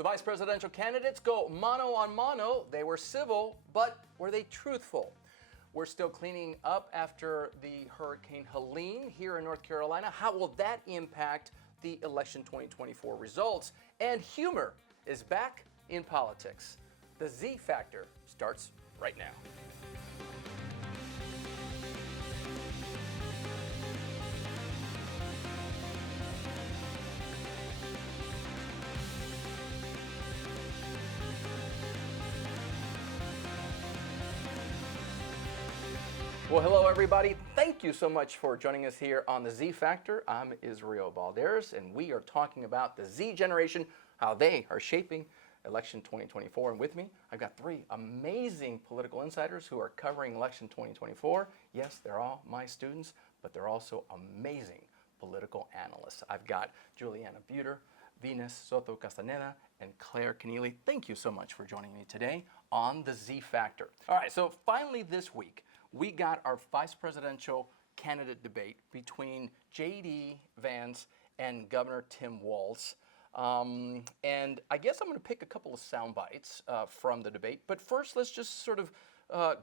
The vice presidential candidates go mano a mano. They were civil, but were they truthful? We're still cleaning up after the Hurricane Helene here in North Carolina. How will that impact the election 2024 results? And humor is back in politics. The Z Factor starts right now. Well, hello, everybody. Thank you so much for joining us here on the Z Factor. I'm Israel Balderas, and we are talking about the Z generation, how they are shaping election 2024. And with me, I've got three amazing political insiders who are covering election 2024. Yes, they're all my students, but they're also amazing political analysts. I've got Juliana Buter, Venus Soto Castaneda, and Claire Keneally. Thank you so much for joining me today on the Z Factor. All right, so finally this week, we got our vice presidential candidate debate between J.D. Vance and Governor Tim Walz. And I guess I'm going to pick a couple of sound bites from the debate. But first, let's just sort of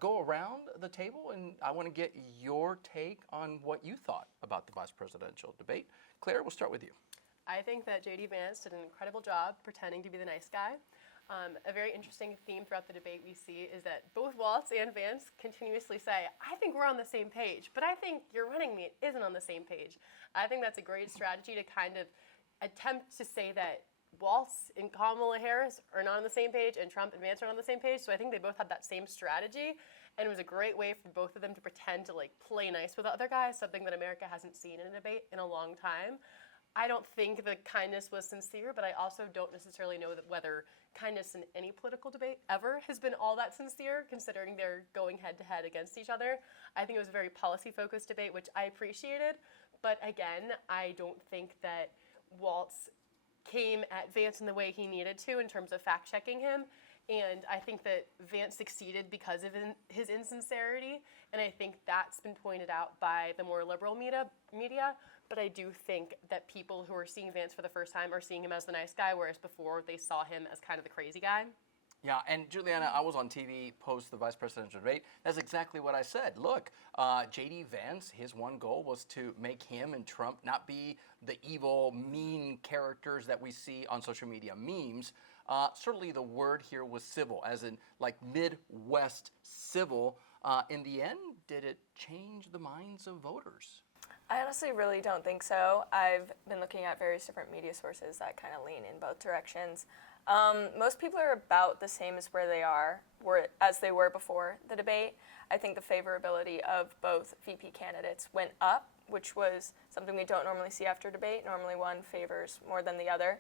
go around the table, and I want to get your take on what you thought about the vice presidential debate. Claire, we'll start with you. I think that J.D. Vance did an incredible job pretending to be the nice guy. A very interesting theme throughout the debate we see is that both Walz and Vance continuously say, I think we're on the same page, but I think your running mate isn't on the same page. I think that's a great strategy to kind of attempt to say that Walz and Kamala Harris are not on the same page and Trump and Vance are on the same page. So I think they both had that same strategy, and it was a great way for both of them to pretend to play nice with the other guy, something that America hasn't seen in a debate in a long time. I don't think the kindness was sincere, but I also don't necessarily know that whether kindness in any political debate ever has been all that sincere, considering they're going head-to-head against each other. I think it was a very policy-focused debate, which I appreciated. But again, I don't think that Walz came at Vance in the way he needed to in terms of fact-checking him. And I think that Vance succeeded because of his insincerity. And I think that's been pointed out by the more liberal media. But I do think that people who are seeing Vance for the first time are seeing him as the nice guy, whereas before they saw him as kind of the crazy guy. Yeah, and Juliana, I was on TV post the vice presidential debate. That's exactly what I said. Look, J.D. Vance, his one goal was to make him and Trump not be the evil, mean characters that we see on social media memes. Certainly the word here was civil, as in like Midwest civil. In the end, did it change the minds of voters? I honestly really don't think so. I've been looking at various different media sources that kind of lean in both directions. Most people are about the same as as they were before the debate. I think the favorability of both VP candidates went up, which was something we don't normally see after debate. Normally one favors more than the other.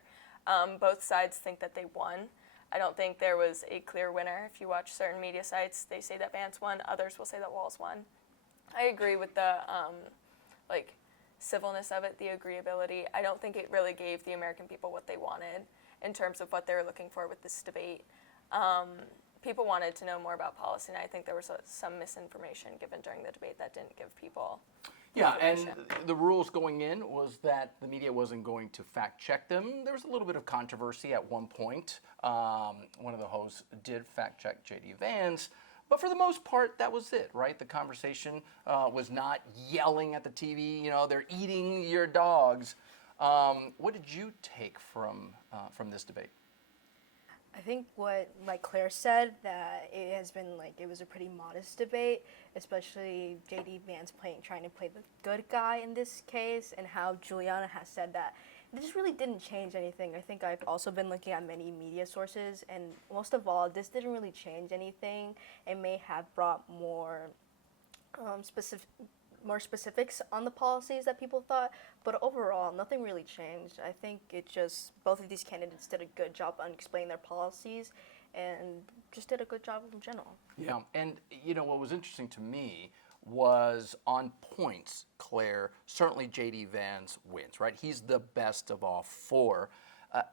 Both sides think that they won. I don't think there was a clear winner. If you watch certain media sites, they say that Vance won. Others will say that Walz won. I agree with the civilness of it, the agreeability. I don't think it really gave the American people what they wanted in terms of what they were looking for with this debate. People wanted to know more about policy, and I think there was some misinformation given during the debate that didn't give people and the rules going in was that the media wasn't going to fact check them. There was a little bit of controversy at one point. One of the hosts did fact check J.D. Vance. But for the most part, that was it, right? The conversation was not yelling at the TV, they're eating your dogs. What did you take from this debate? I think what, like Claire said, that it has been it was a pretty modest debate, especially J.D. Vance trying to play the good guy in this case, and how Juliana has said that this really didn't change anything. I think I've also been looking at many media sources, and most of all, this didn't really change anything. It may have brought more specifics on the policies that people thought, but overall, nothing really changed. I think both of these candidates did a good job on explaining their policies and just did a good job in general. Yeah, and what was interesting to me was on points, Claire, certainly J.D. Vance wins, right? He's the best of all four.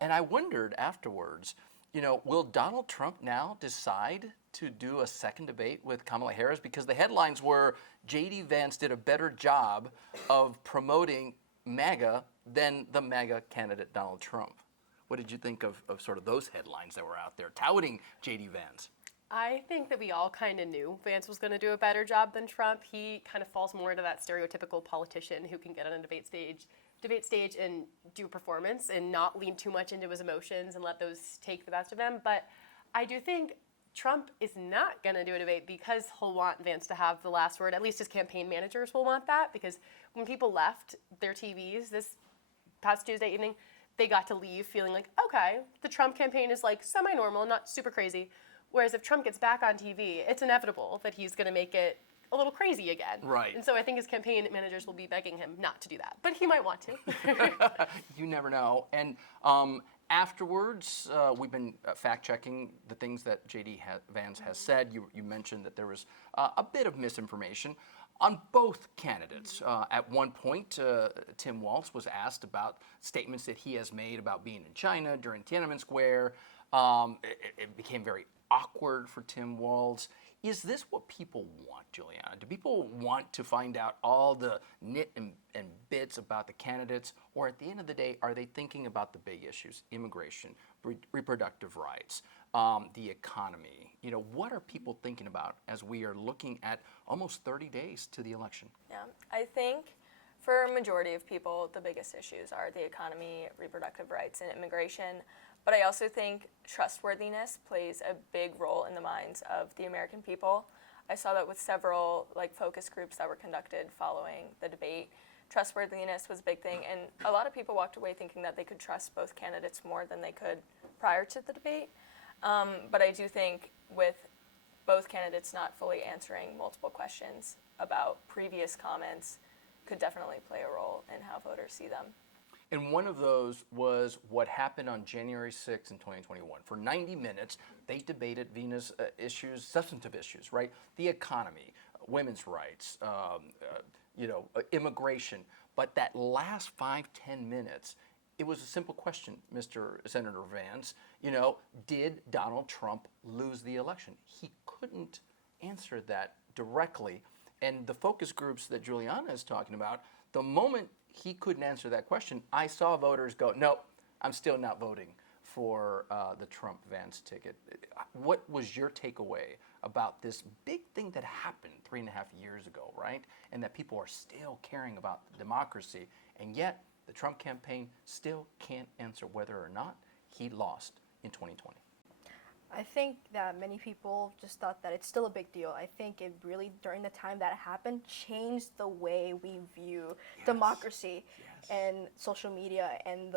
And I wondered afterwards, will Donald Trump now decide to do a second debate with Kamala Harris? Because the headlines were J.D. Vance did a better job of promoting MAGA than the MAGA candidate Donald Trump. What did you think of sort of those headlines that were out there touting J.D. Vance? I think that we all kind of knew Vance was going to do a better job than Trump. He kind of falls more into that stereotypical politician who can get on a debate stage and do a performance and not lean too much into his emotions and let those take the best of them. But I do think Trump is not going to do a debate because he'll want Vance to have the last word. At least his campaign managers will want that, because when people left their TVs this past Tuesday evening, they got to leave feeling like, okay, the Trump campaign is like semi-normal, not super crazy. Whereas if Trump gets back on TV, it's inevitable that he's going to make it a little crazy again. Right. And so I think his campaign managers will be begging him not to do that. But he might want to. You never know. And afterwards, we've been fact-checking the things that J.D. Vance has said. You mentioned that there was a bit of misinformation on both candidates. At one point, Tim Walz was asked about statements that he has made about being in China during Tiananmen Square. It became very awkward for Tim Walz. Is this what people want, Juliana? Do people want to find out all the nit and bits about the candidates? Or at the end of the day, are they thinking about the big issues? Immigration, reproductive rights, the economy. You know, what are people thinking about as we are looking at almost 30 days to the election? Yeah, I think for a majority of people, the biggest issues are the economy, reproductive rights, and immigration. But I also think trustworthiness plays a big role in the minds of the American people. I saw that with several focus groups that were conducted following the debate. Trustworthiness was a big thing, and a lot of people walked away thinking that they could trust both candidates more than they could prior to the debate. But I do think with both candidates not fully answering multiple questions about previous comments could definitely play a role in how voters see them. And one of those was what happened on January 6th in 2021. For 90 minutes, they debated Venus issues, substantive issues, right? The economy, women's rights, immigration. But that last 5-10 minutes, it was a simple question, Mr. Senator Vance. Did Donald Trump lose the election? He couldn't answer that directly. And the focus groups that Juliana is talking about, the moment he couldn't answer that question, I saw voters go, no, I'm still not voting for the Trump-Vance ticket. What was your takeaway about this big thing that happened 3.5 years ago, right? And that people are still caring about democracy, and yet the Trump campaign still can't answer whether or not he lost in 2020. I think that many people just thought that it's still a big deal. I think it really, during the time that happened, changed the way we view democracy and social media and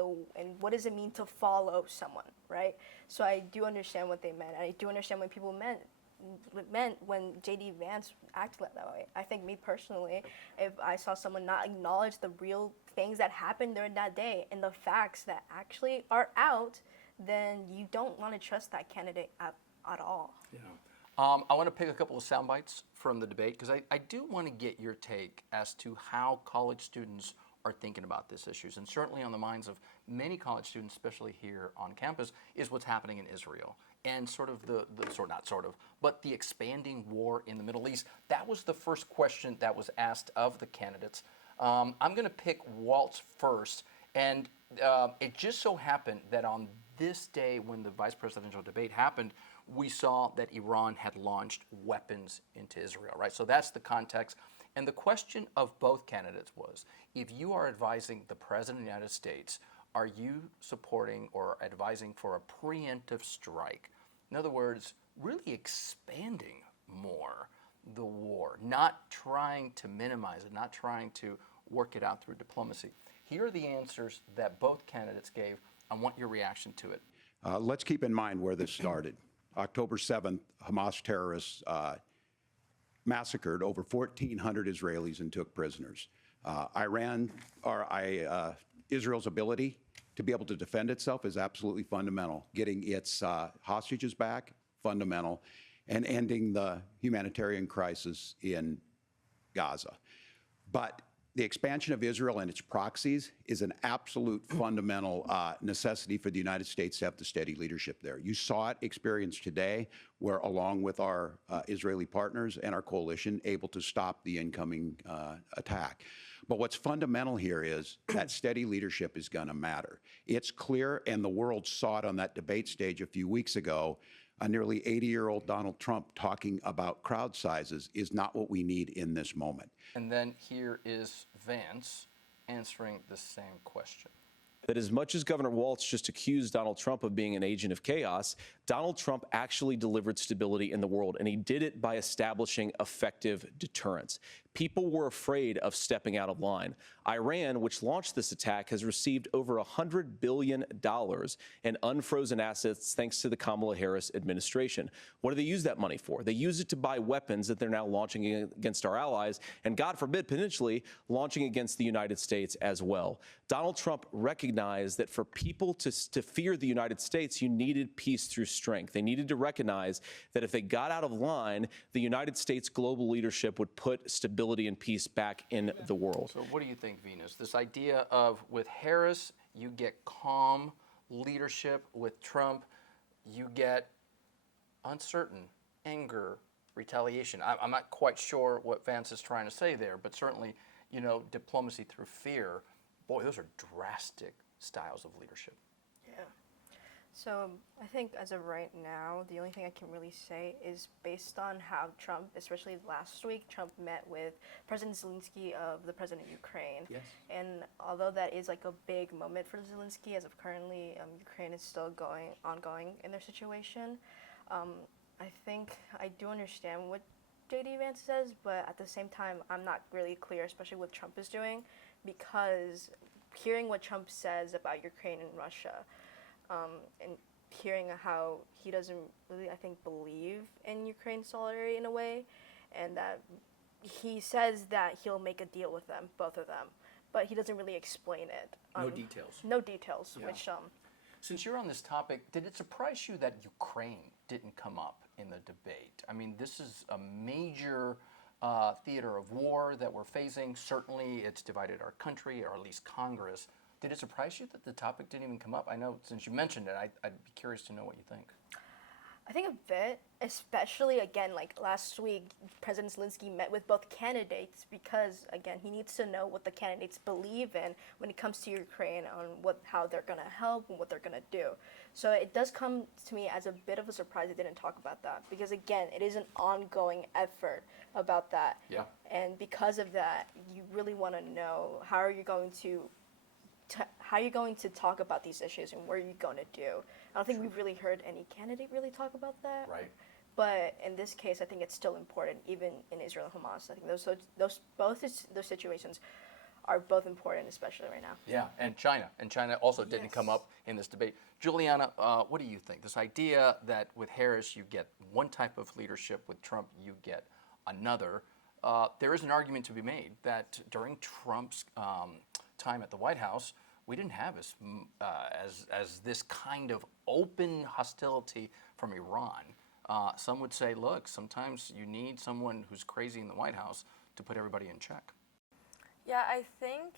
what does it mean to follow someone, right? So I do understand what they meant. I do understand what people meant when J.D. Vance acted that way. I think me personally, if I saw someone not acknowledge the real things that happened during that day and the facts that actually are out, then you don't want to trust that candidate at all. Yeah. I want to pick a couple of sound bites from the debate because I do want to get your take as to how college students are thinking about these issues. And certainly on the minds of many college students, especially here on campus, is what's happening in Israel. And sort of but the expanding war in the Middle East. That was the first question that was asked of the candidates. I'm going to pick Walz first. And it just so happened that on this day when the vice presidential debate happened, we saw that Iran had launched weapons into Israel, right? So that's the context. And the question of both candidates was, if you are advising the President of the United States, are you supporting or advising for a preemptive strike? In other words, really expanding more the war, not trying to minimize it, not trying to work it out through diplomacy. Here are the answers that both candidates gave. I want your reaction to it. Let's keep in mind where this started. October 7th, Hamas terrorists massacred over 1,400 Israelis and took prisoners. Israel's ability to be able to defend itself is absolutely fundamental. Getting its hostages back, fundamental, and ending the humanitarian crisis in Gaza. But the expansion of Israel and its proxies is an absolute fundamental necessity for the United States to have the steady leadership there. You saw it experienced today, where along with our Israeli partners and our coalition, able to stop the incoming attack. But what's fundamental here is that steady leadership is going to matter. It's clear, and the world saw it on that debate stage a few weeks ago. A nearly 80-year-old Donald Trump talking about crowd sizes is not what we need in this moment. And then here is Vance answering the same question. That as much as Governor Walz just accused Donald Trump of being an agent of chaos, Donald Trump actually delivered stability in the world, and he did it by establishing effective deterrence. People were afraid of stepping out of line. Iran, which launched this attack, has received over $100 billion in unfrozen assets thanks to the Kamala Harris administration. What do they use that money for? They use it to buy weapons that they're now launching against our allies, and God forbid, potentially launching against the United States as well. Donald Trump recognized that for people to fear the United States, you needed peace through strength. They needed to recognize that if they got out of line, the United States global leadership would put stability and peace back in the world. So what do you think, Venus? This idea of with Harris, you get calm leadership. With Trump, you get uncertain, anger, retaliation. I'm not quite sure what Vance is trying to say there, but certainly, you know, diplomacy through fear. Boy, those are drastic styles of leadership. Yeah. So I think as of right now, the only thing I can really say is based on how Trump, especially last week, Trump met with President Zelensky of the president of Ukraine. Yes. And although that is like a big moment for Zelensky, as of currently, Ukraine is still ongoing in their situation. I think I do understand what J.D. Vance says, but at the same time, I'm not really clear, especially what Trump is doing, because hearing what Trump says about Ukraine and Russia, and hearing how he doesn't really, I think, believe in Ukraine solidarity in a way, and that he says that he'll make a deal with them, both of them, but he doesn't really explain it. No details. No details, Yeah. which, Since you're on this topic, did it surprise you that Ukraine didn't come up in the debate? I mean, this is a major theater of war that we're facing. Certainly, it's divided our country, or at least Congress. Did it surprise you that the topic didn't even come up? I know since you mentioned it, I'd be curious to know what you think. I think a bit, especially again, like last week, President Zelensky met with both candidates because, again, he needs to know what the candidates believe in when it comes to Ukraine, on how they're going to help and what they're going to do. So it does come to me as a bit of a surprise they didn't talk about that because, again, it is an ongoing effort about that. Yeah. And because of that, you really want to know how are you going to talk about these issues and what are you going to do. I don't think we've really heard any candidate really talk about that. Right. But in this case, I think it's still important, even in Israel and Hamas. I think those situations are both important, especially right now. Yeah, and China also didn't come up in this debate. Juliana, what do you think? This idea that with Harris you get one type of leadership, with Trump you get another. There is an argument to be made that during Trump's time at the White House, we didn't have as this kind of open hostility from Iran. Some would say, look, sometimes you need someone who's crazy in the White House to put everybody in check. Yeah, I think,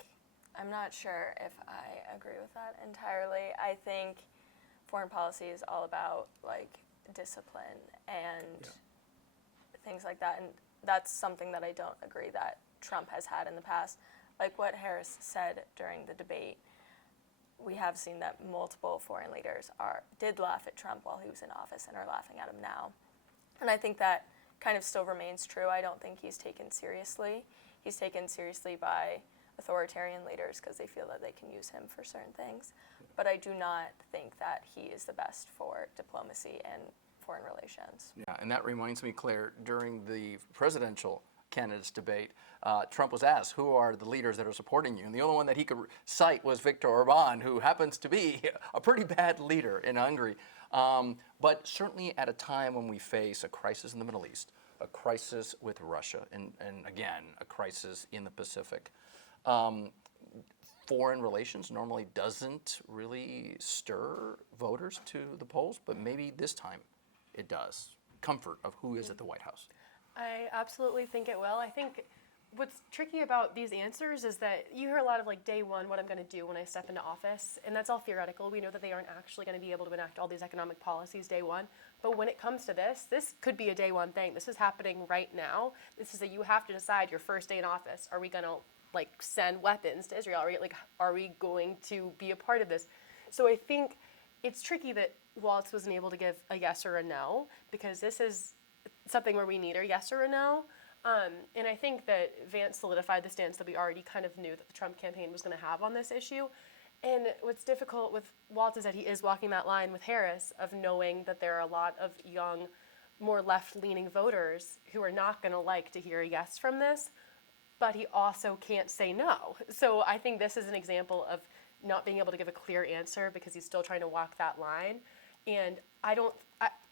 I'm not sure if I agree with that entirely. I think foreign policy is all about like discipline and things like that. And that's something that I don't agree that Trump has had in the past. Like what Harris said during the debate, we have seen that multiple foreign leaders did laugh at Trump while he was in office and are laughing at him now. And I think that kind of still remains true. I don't think he's taken seriously. He's taken seriously by authoritarian leaders because they feel that they can use him for certain things. But I do not think that he is the best for diplomacy and foreign relations. Yeah, and that reminds me, Claire, during the presidential candidates debate, Trump was asked, who are the leaders that are supporting you? And the only one that he could cite was Viktor Orban, who happens to be a pretty bad leader in Hungary. But certainly at a time when we face a crisis in the Middle East, a crisis with Russia, and again, a crisis in the Pacific, foreign relations normally doesn't really stir voters to the polls, but maybe this time it does. Comfort of who is at the White House. I absolutely think it will. I think what's tricky about these answers is that you hear a lot of like day one, what I'm going to do when I step into office, and that's all theoretical. We know that they aren't actually going to be able to enact all these economic policies day one. But when it comes to this could be a day one thing. This is happening right now. This is you have to decide your first day in office. Are we going to like send weapons to Israel? Are we going to be a part of this? So I think it's tricky that Waltz wasn't able to give a yes or a no, because this is something where we need a yes or a no. And I think that Vance solidified the stance that we already kind of knew that the Trump campaign was going to have on this issue. And what's difficult with Waltz is that he is walking that line with Harris of knowing that there are a lot of young, more left-leaning voters who are not going to like to hear a yes from this, but he also can't say no. So I think this is an example of not being able to give a clear answer because he's still trying to walk that line. And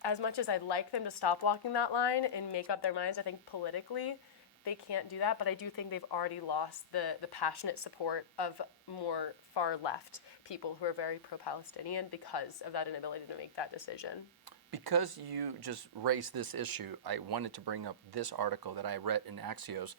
as much as I'd like them to stop walking that line and make up their minds, I think politically they can't do that, but I do think they've already lost the passionate support of more far left people who are very pro-Palestinian because of that inability to make that decision. Because you just raised this issue, I wanted to bring up this article that I read in Axios.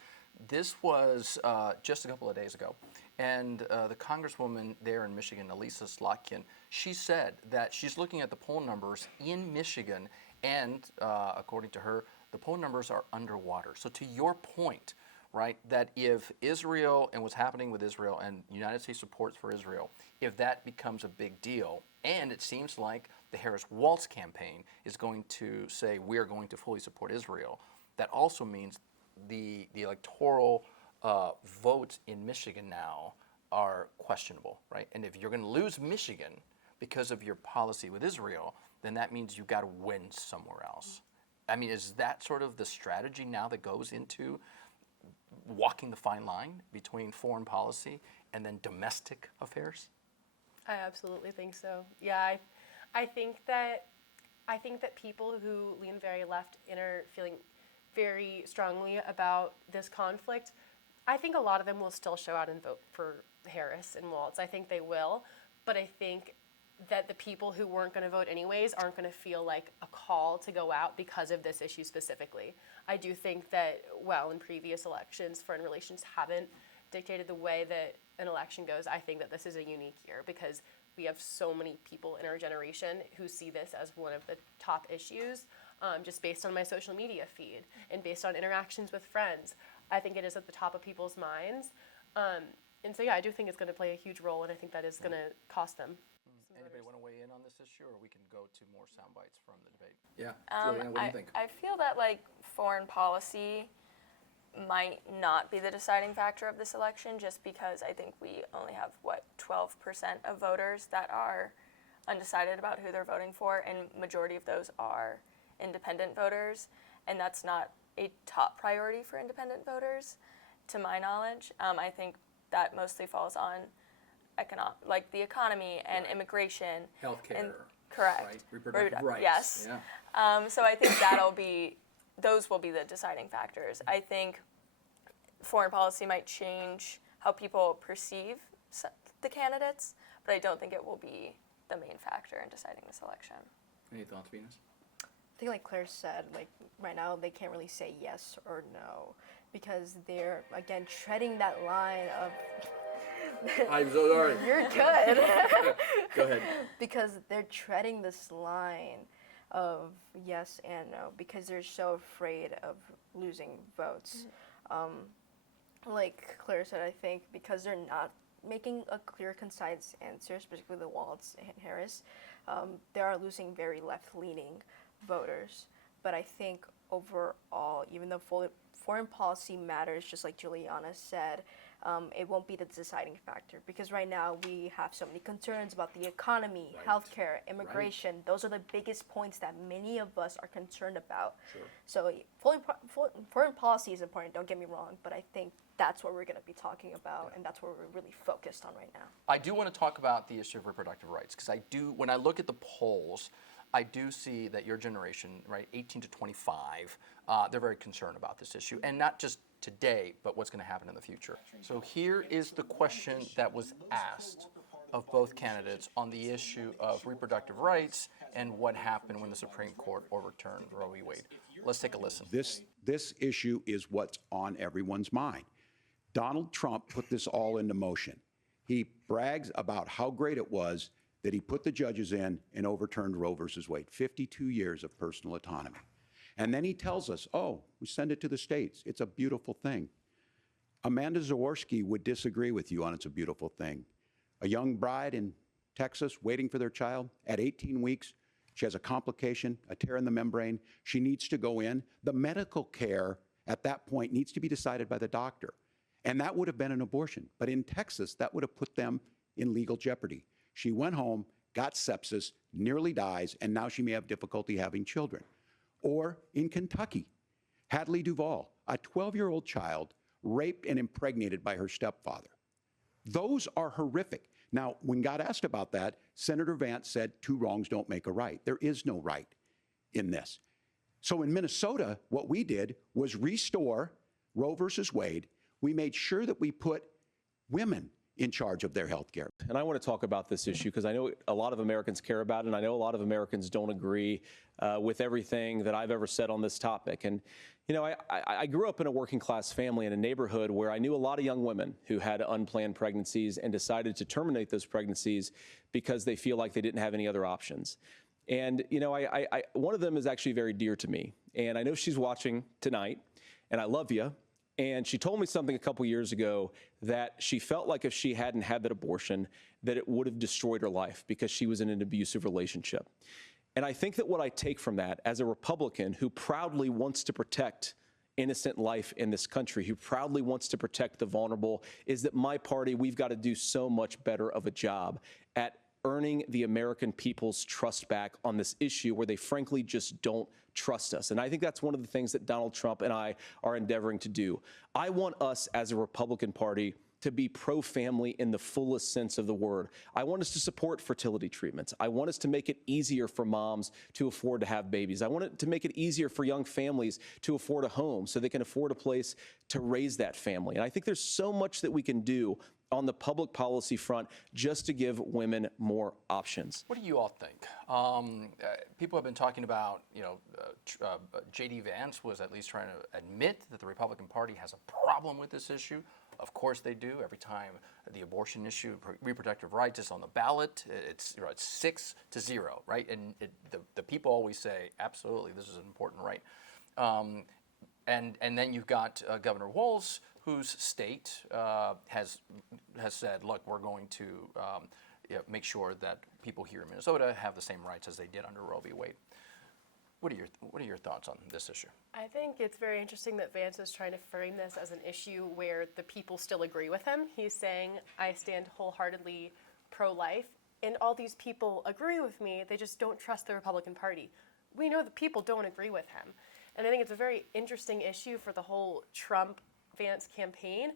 This was just a couple of days ago, and the congresswoman there in Michigan, Elisa Slotkin, she said that she's looking at the poll numbers in Michigan, and according to her, the poll numbers are underwater. So to your point, right, that if Israel and what's happening with Israel and United States support for Israel, if that becomes a big deal, and it seems like the Harris-Waltz campaign is going to say we're going to fully support Israel, that also means the electoral votes in Michigan now are questionable, right? And if you're going to lose Michigan because of your policy with Israel, then that means you've got to win somewhere else. I mean, is that sort of the strategy now that goes into walking the fine line between foreign policy and then domestic affairs? I absolutely think so. Yeah, I think that people who lean very left and are feeling very strongly about this conflict, I think a lot of them will still show out and vote for Harris and Waltz. I think they will, but I think that the people who weren't going to vote anyways aren't going to feel like a call to go out because of this issue specifically. I do think that, well, in previous elections, foreign relations haven't dictated the way that an election goes. I think that this is a unique year because we have so many people in our generation who see this as one of the top issues, just based on my social media feed and based on interactions with friends. I think it is at the top of people's minds. And so, yeah, I do think it's going to play a huge role, and I think that is going to cost them. Anybody want to weigh in on this issue, or we can go to more sound bites from the debate? Yeah, Juliana, what do you think? I feel that foreign policy might not be the deciding factor of this election, just because I think we only have 12% of voters that are undecided about who they're voting for, and majority of those are independent voters, and that's not a top priority for independent voters, to my knowledge. I think that mostly falls on the economy and immigration. Healthcare. Correct. Right? Reproductive rights. Yes. Yeah. So I think those will be the deciding factors. I think foreign policy might change how people perceive the candidates, but I don't think it will be the main factor in deciding this election. Any thoughts, Venus? I think like Claire said, right now they can't really say yes or no because they're, again, treading that line of... I'm so sorry. You're good. Go ahead. Because they're treading this line of yes and no because they're so afraid of losing votes. Like Claire said, I think because they're not making a clear, concise answer, especially the Waltz and Harris, they are losing very left-leaning voters. But I think overall, even though foreign policy matters, just like Juliana said, it won't be the deciding factor because right now we have so many concerns about the economy, healthcare, immigration. Those are the biggest points that many of us are concerned about. Sure. So foreign policy is important, don't get me wrong, but I think that's what we're going to be talking about, and that's what we're really focused on right now. I do want to talk about the issue of reproductive rights because when I look at the polls, I do see that your generation, right, 18 to 25, they're very concerned about this issue, and not just today, but what's going to happen in the future. So here is the question that was asked of both candidates on the issue of reproductive rights and what happened when the Supreme Court overturned Roe v. Wade. Let's take a listen. This issue is what's on everyone's mind. Donald Trump put this all into motion. He brags about how great it was that he put the judges in and overturned Roe versus Wade, 52 years of personal autonomy. And then he tells us, oh, we send it to the states. It's a beautiful thing. Amanda Zaworski would disagree with you on It's a Beautiful Thing. A young bride in Texas waiting for their child at 18 weeks. She has a complication, a tear in the membrane. She needs to go in. The medical care at that point needs to be decided by the doctor. And that would have been an abortion. But in Texas, that would have put them in legal jeopardy. She went home, got sepsis, nearly dies, and now she may have difficulty having children. Or in Kentucky, Hadley Duval, a 12-year-old child raped and impregnated by her stepfather. Those are horrific. Now, when God asked about that, Senator Vance said, 2 wrongs don't make a right. There is no right in this. So in Minnesota, what we did was restore Roe versus Wade. We made sure that we put women in charge of their health care. And I want to talk about this issue because I know a lot of Americans care about it, and I know a lot of Americans don't agree with everything that I've ever said on this topic. And, you know, I grew up in a working class family in a neighborhood where I knew a lot of young women who had unplanned pregnancies and decided to terminate those pregnancies because they feel like they didn't have any other options. And, you know, one of them is actually very dear to me. And I know she's watching tonight, and I love you. And she told me something a couple years ago that she felt like if she hadn't had that abortion, that it would have destroyed her life because she was in an abusive relationship. And I think that what I take from that as a Republican who proudly wants to protect innocent life in this country, who proudly wants to protect the vulnerable, is that my party, we've got to do so much better of a job at earning the American people's trust back on this issue where they frankly just don't trust us. And I think that's one of the things that Donald Trump and I are endeavoring to do. I want us as a Republican Party to be pro-family in the fullest sense of the word. I want us to support fertility treatments. I want us to make it easier for moms to afford to have babies. I want it to make it easier for young families to afford a home so they can afford a place to raise that family. And I think there's so much that we can do on the public policy front just to give women more options. What do you all think? People have been talking about, J.D. Vance was at least trying to admit that the Republican Party has a problem with this issue. Of course they do. Every time the abortion issue, reproductive rights is on the ballot, it's 6-0, right? And the people always say, absolutely, this is an important right. And then you've got Governor Walz, whose state has said, look, we're going to make sure that people here in Minnesota have the same rights as they did under Roe v. Wade. What are your thoughts on this issue? I think it's very interesting that Vance is trying to frame this as an issue where the people still agree with him. He's saying, I stand wholeheartedly pro-life, and all these people agree with me, they just don't trust the Republican Party. We know the people don't agree with him. And I think it's a very interesting issue for the whole Trump-Vance campaign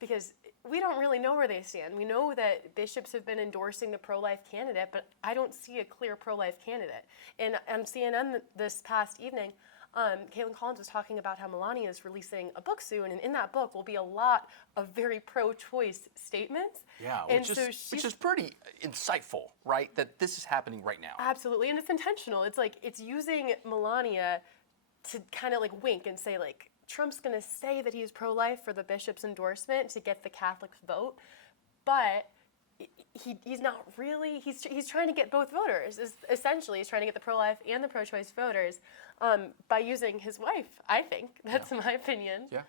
because we don't really know where they stand. We know that bishops have been endorsing the pro-life candidate, but I don't see a clear pro-life candidate. And on CNN this past evening, Caitlin Collins was talking about how Melania is releasing a book soon, and in that book will be a lot of very pro-choice statements. Yeah, which is pretty insightful, right? That this is happening right now. Absolutely, and it's intentional. It's like it's using Melania to kind of like wink and say like, Trump's going to say that he's pro-life for the bishop's endorsement to get the Catholics vote, but he's not really. He's trying to get both voters. Essentially, he's trying to get the pro-life and the pro-choice voters by using his wife. I think that's my opinion. Yeah.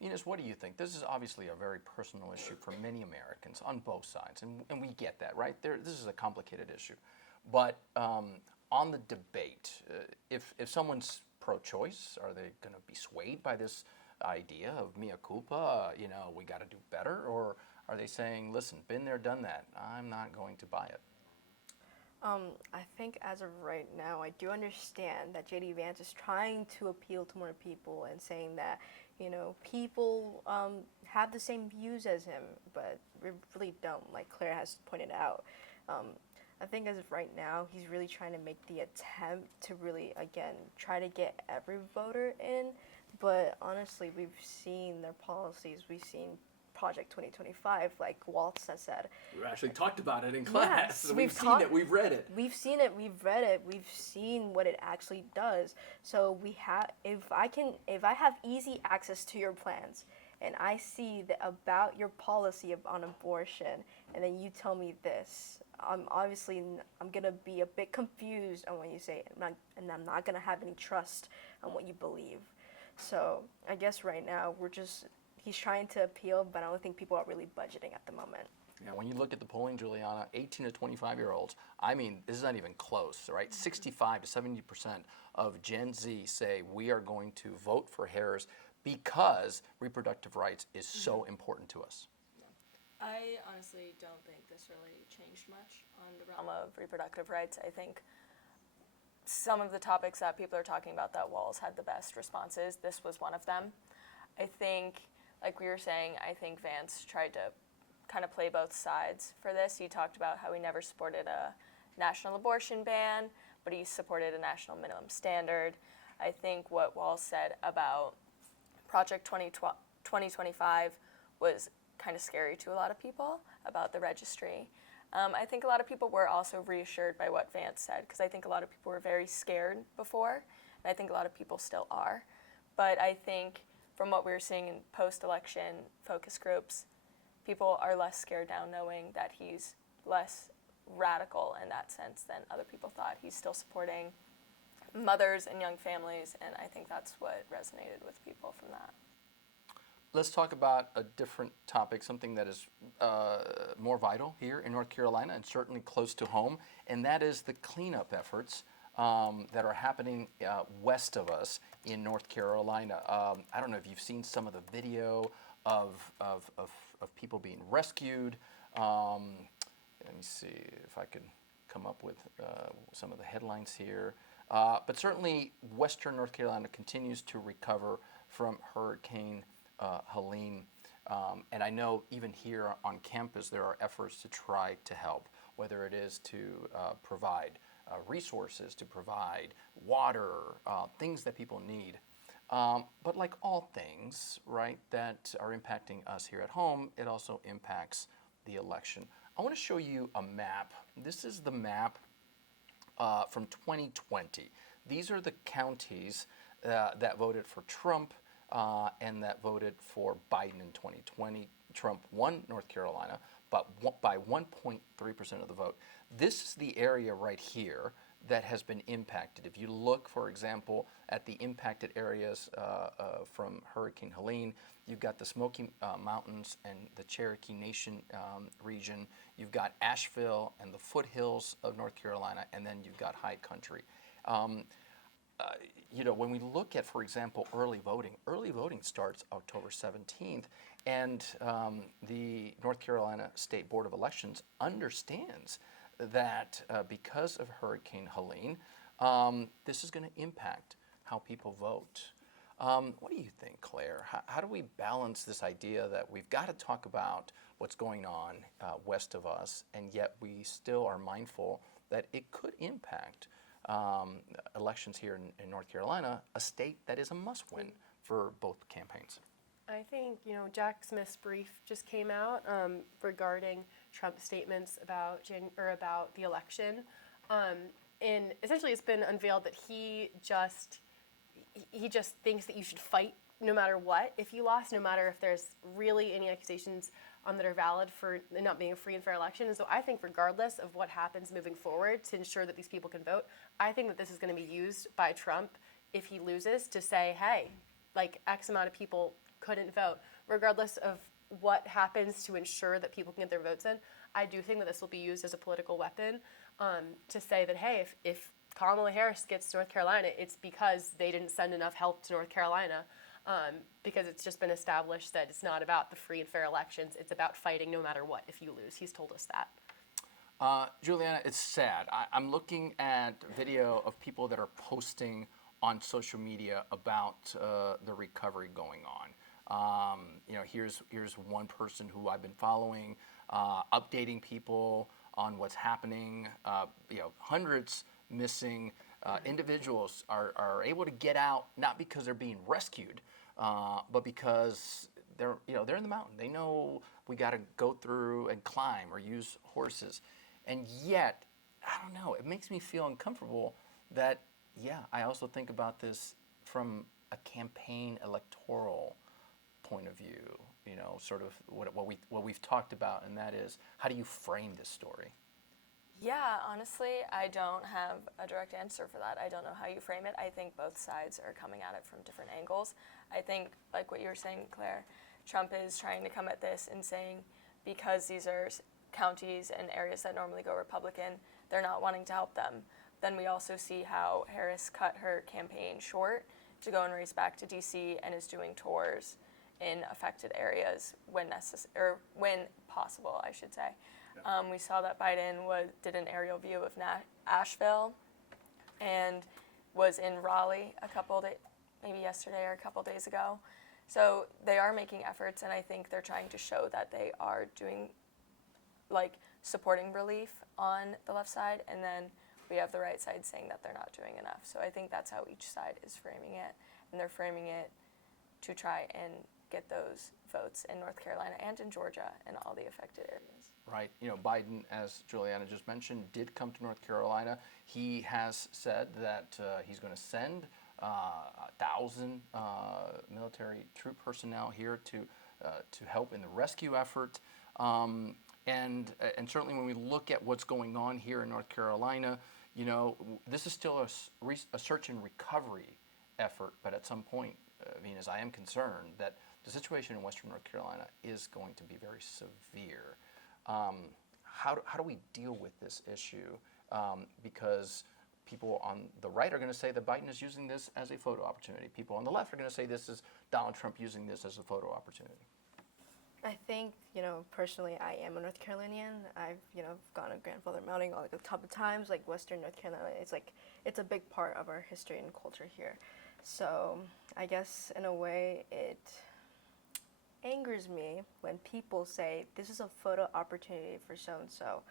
Ines, what do you think? This is obviously a very personal issue for many Americans on both sides, and we get that, right? This is a complicated issue, but on the debate, if someone's pro-choice, are they going to be swayed by this idea of mea culpa, we got to do better? Or are they saying, listen, been there, done that, I'm not going to buy it? I think as of right now, I do understand that J.D. Vance is trying to appeal to more people and saying that, people have the same views as him, but we really don't, like Claire has pointed out. I think as of right now, he's really trying to make the attempt to really, again, try to get every voter in. But honestly, we've seen their policies. We've seen Project 2025, like Waltz has said. We actually talked about it in class. Yes, we've seen it. We've read it. We've seen it. We've read it. We've seen what it actually does. So we have. If I have easy access to your plans, and I see about your policy on abortion, and then you tell me this, I'm gonna be a bit confused on what you say, and I'm not gonna have any trust on what you believe. So I guess right now he's trying to appeal, but I don't think people are really budgeting at the moment. Yeah, when you look at the polling, Juliana, 18 to 25-year-olds, I mean, this is not even close, right? 65 to 70% of Gen Z say we are going to vote for Harris because reproductive rights is so important to us. I honestly don't think this really changed much on the realm of reproductive rights. I think some of the topics that people are talking about that Walz had the best responses, this was one of them. I think, like we were saying, I think Vance tried to kind of play both sides for this. He talked about how he never supported a national abortion ban, but he supported a national minimum standard. I think what Walz said about Project 2025 was kind of scary to a lot of people about the registry. I think a lot of people were also reassured by what Vance said, because I think a lot of people were very scared before, and I think a lot of people still are. But I think from what we were seeing in post-election focus groups, people are less scared now knowing that he's less radical in that sense than other people thought. He's still supporting mothers and young families, and I think that's what resonated with people from that. Let's talk about a different topic, something that is more vital here in North Carolina and certainly close to home, and that is the cleanup efforts that are happening west of us in North Carolina. I don't know if you've seen some of the video of people being rescued. Let me see if I can come up with some of the headlines here. But certainly, Western North Carolina continues to recover from Hurricane Helene. And I know even here on campus there are efforts to try to help, whether it is to provide resources, to provide water, things that people need. But like all things, right, that are impacting us here at home, it also impacts the election. I want to show you a map. This is the map from 2020. These are the counties that voted for Trump and that voted for Biden in 2020. Trump won North Carolina, but by 1.3% of the vote. This is the area right here that has been impacted. If you look, for example, at the impacted areas from Hurricane Helene, you've got the Smoky Mountains and the Cherokee Nation region. You've got Asheville and the foothills of North Carolina, and then you've got high country. You know, when we look at, for example, early voting starts October 17th, and the North Carolina State Board of Elections understands that because of Hurricane Helene, this is going to impact how people vote. What do you think, Claire? How do we balance this idea that we've got to talk about what's going on west of us, and yet we still are mindful that it could impact elections here in North Carolina, a state that is a must-win for both campaigns? I think, you know, Jack Smith's brief just came out regarding Trump's statements about the election, and essentially it's been unveiled that he just thinks that you should fight no matter what. If you lost, no matter if there's really any accusations that are valid for not being a free and fair election. And so I think regardless of what happens moving forward to ensure that these people can vote, I think that this is going to be used by Trump if he loses to say, hey, like X amount of people couldn't vote. Regardless of what happens to ensure that people can get their votes in, I do think that this will be used as a political weapon to say that, hey, if Kamala Harris gets to North Carolina, it's because they didn't send enough help to North Carolina. Because it's just been established that it's not about the free and fair elections. It's about fighting no matter what if you lose. He's told us that. Juliana, it's sad. I'm looking at video of people that are posting on social media about the recovery going on. You know, here's one person who I've been following, updating people on what's happening. You know, hundreds missing. Individuals are able to get out not because they're being rescued, but because they're in the mountain. They know we got to go through and climb or use horses, and yet I don't know. It makes me feel uncomfortable that I also think about this from a campaign electoral point of view. You know, sort of what we've talked about, and that is how do you frame this story? Yeah, honestly, I don't have a direct answer for that. I don't know how you frame it. I think both sides are coming at it from different angles. I think, like what you were saying, Claire, Trump is trying to come at this and saying because these are counties and areas that normally go Republican, they're not wanting to help them. Then we also see how Harris cut her campaign short to go and race back to D.C. and is doing tours in affected areas when possible, I should say. We saw that Biden did an aerial view of Asheville and was in Raleigh maybe yesterday or a couple days ago. So they are making efforts, and I think they're trying to show that they are doing, supporting relief on the left side, and then we have the right side saying that they're not doing enough. So I think that's how each side is framing it, and they're framing it to try and get those votes in North Carolina and in Georgia and all the affected areas. Right. Biden, as Juliana just mentioned, did come to North Carolina. He has said that he's going to send 1,000 military troop personnel here to help in the rescue effort. And certainly when we look at what's going on here in North Carolina, this is still a search and recovery effort. But at some point, Venus, I am concerned that the situation in Western North Carolina is going to be very severe. How do we deal with this issue? Because people on the right are going to say that Biden is using this as a photo opportunity. People on the left are going to say this is Donald Trump using this as a photo opportunity. I think, personally, I am a North Carolinian. I've, gone to grandfather mounting a couple of times, Western North Carolina. It's a big part of our history and culture here. So I guess in a way it angers me when people say this is a photo opportunity for so-and-so.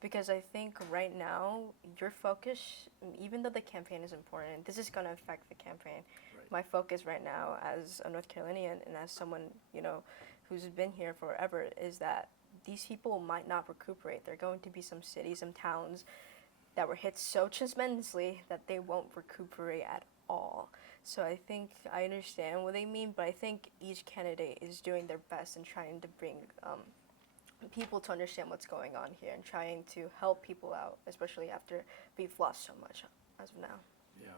Because I think right now, your focus, even though the campaign is important, this is going to affect the campaign. Right. My focus right now as a North Carolinian and as someone, who's been here forever is that these people might not recuperate. There are going to be some cities, some towns that were hit so tremendously that they won't recuperate at all. So I think I understand what they mean, but I think each candidate is doing their best and trying to bring people to understand what's going on here and trying to help people out, especially after we've lost so much as of now. Yeah.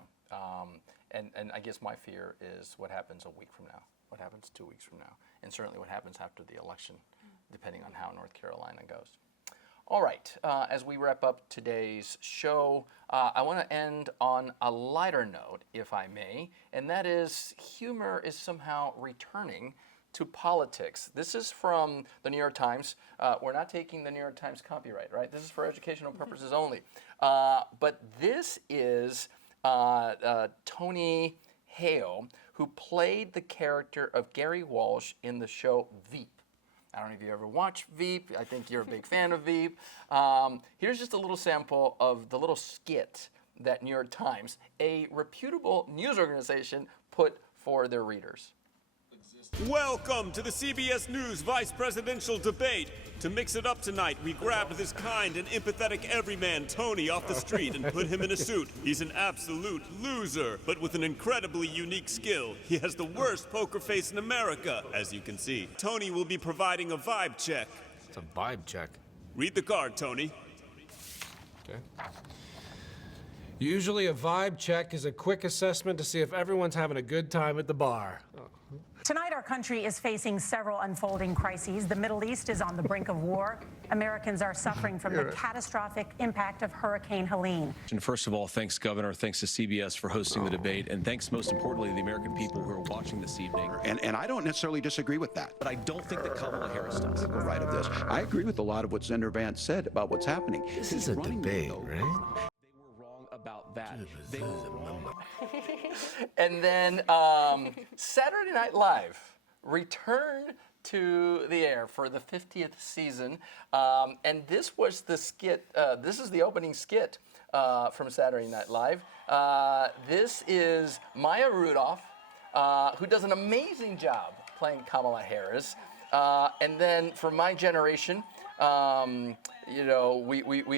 And I guess my fear is what happens a week from now, what happens 2 weeks from now, and certainly what happens after the election, depending on how North Carolina goes. All right, as we wrap up today's show, I want to end on a lighter note, if I may, and that is humor is somehow returning to politics. This is from the New York Times. We're not taking the New York Times copyright, right? This is for educational purposes only. But this is Tony Hale, who played the character of Gary Walsh in the show Veep. I don't know if you ever watched Veep. I think you're a big fan of Veep. Here's just a little sample of the little skit that New York Times, a reputable news organization, put for their readers. Welcome to the CBS News Vice Presidential Debate. To mix it up tonight, we grabbed this kind and empathetic everyman Tony off the street and put him in a suit. He's an absolute loser, but with an incredibly unique skill. He has the worst poker face in America, as you can see. Tony will be providing a vibe check. It's a vibe check. Read the card, Tony. Okay. Usually a vibe check is a quick assessment to see if everyone's having a good time at the bar. Tonight, our country is facing several unfolding crises. The Middle East is on the brink of war. Americans are suffering from the catastrophic impact of Hurricane Helene. And first of all, thanks, Governor. Thanks to CBS for hosting the debate. And thanks, most importantly, to the American people who are watching this evening. And I don't necessarily disagree with that. But I don't think that Kamala Harris does. Right of this. I agree with a lot of what Senator Vance said about what's happening. This is a debate, right? About that. They were wrong. And then Saturday Night Live returned to the air for the 50th season. And this was the skit, this is the opening skit from Saturday Night Live. This is Maya Rudolph, who does an amazing job playing Kamala Harris. And then for my generation, we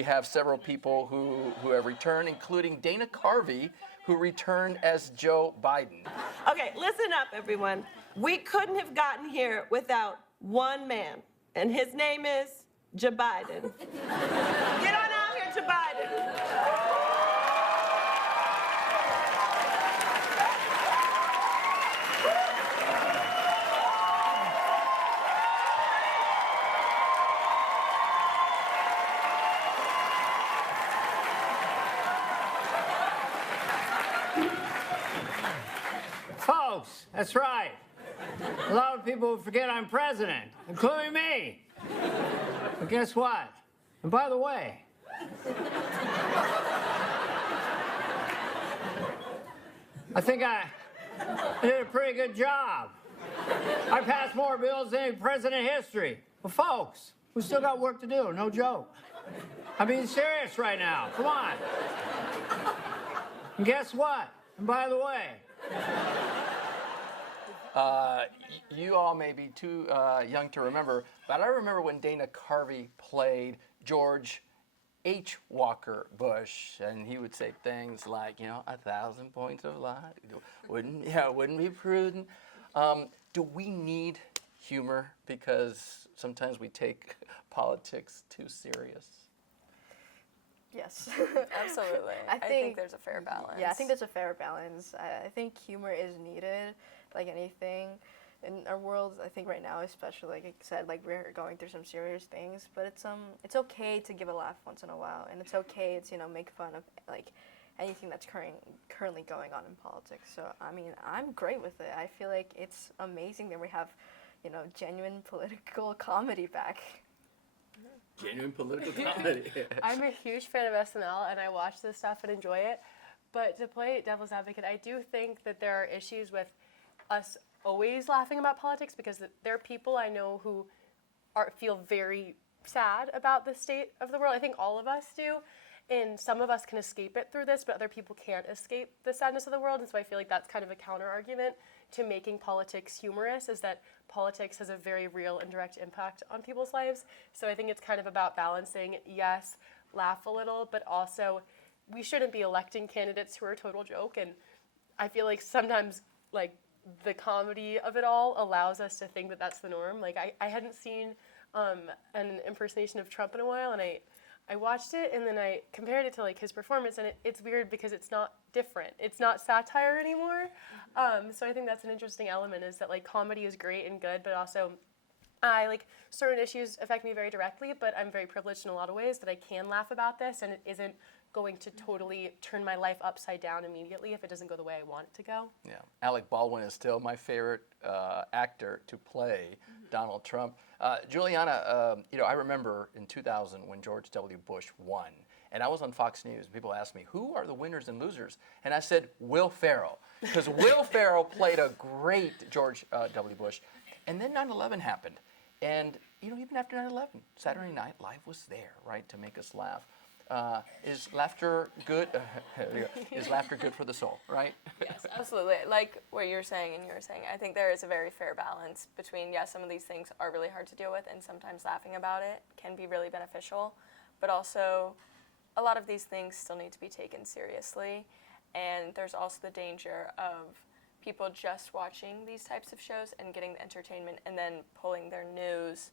have several people who have returned, including Dana Carvey, who returned as Joe Biden. Okay, listen up, everyone. We couldn't have gotten here without one man, and his name is Joe Biden. Get on out here, Joe Biden. folks. That's right. A lot of people forget I'm president, including me. But guess what? And by the way, I think I did a pretty good job. I passed more bills than any president in history. But folks, we still got work to do, no joke. I'm being serious right now. Come on. And guess what? And by the way, you all may be too young to remember, but I remember when Dana Carvey played George H. Walker Bush, and he would say things like, 1,000 points of light wouldn't be prudent. Do we need humor because sometimes we take politics too serious? Yes. Absolutely. I think there's a fair balance. Yeah, I think there's a fair balance. I think humor is needed, like anything. In our world, I think right now, especially, like I said, like we're going through some serious things, but it's okay to give a laugh once in a while, and it's okay to make fun of like anything that's currently going on in politics. So I mean, I'm great with it. I feel like it's amazing that we have, genuine political comedy back. Genuine political comedy. I'm a huge fan of SNL, and I watch this stuff and enjoy it. But to play devil's advocate, I do think that there are issues with us always laughing about politics, because there are people I know who feel very sad about the state of the world. I think all of us do. And some of us can escape it through this, but other people can't escape the sadness of the world. And so I feel like that's kind of a counter argument to making politics humorous, is that politics has a very real and direct impact on people's lives. So I think it's kind of about balancing, yes, laugh a little, but also we shouldn't be electing candidates who are a total joke. And I feel like sometimes like the comedy of it all allows us to think that that's the norm. Like I hadn't seen an impersonation of Trump in a while, and I watched it, and then I compared it to like his performance, and it's weird because it's not different. It's not satire anymore. So I think that's an interesting element, is that like comedy is great and good, but also certain issues affect me very directly, but I'm very privileged in a lot of ways that I can laugh about this, and it isn't going to totally turn my life upside down immediately if it doesn't go the way I want it to go. Yeah, Alec Baldwin is still my favorite actor to play Donald Trump. Juliana, I remember in 2000 when George W. Bush won, and I was on Fox News, and people asked me, who are the winners and losers? And I said, Will Ferrell, because Will Ferrell played a great George W. Bush. And then 9/11 happened, and even after 9/11, Saturday Night Live was there, right, to make us laugh. Is laughter good? Is laughter good for the soul, right? Yes, absolutely. Like what you're saying and you were saying, I think there is a very fair balance between, yes, some of these things are really hard to deal with, and sometimes laughing about it can be really beneficial, but also a lot of these things still need to be taken seriously, and there's also the danger of people just watching these types of shows and getting the entertainment and then pulling their news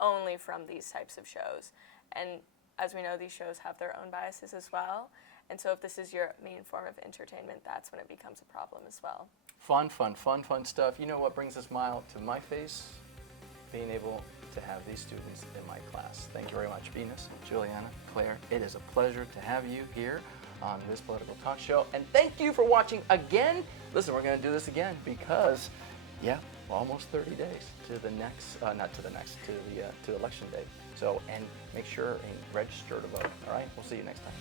only from these types of shows. And as we know, these shows have their own biases as well. And so if this is your main form of entertainment, that's when it becomes a problem as well. Fun stuff. You know what brings a smile to my face? Being able to have these students in my class. Thank you very much, Venus, Juliana, Claire. It is a pleasure to have you here on this political talk show. And thank you for watching again. Listen, we're going to do this again because, almost 30 days to the next, to election day. So, and make sure and register to vote. All right, we'll see you next time.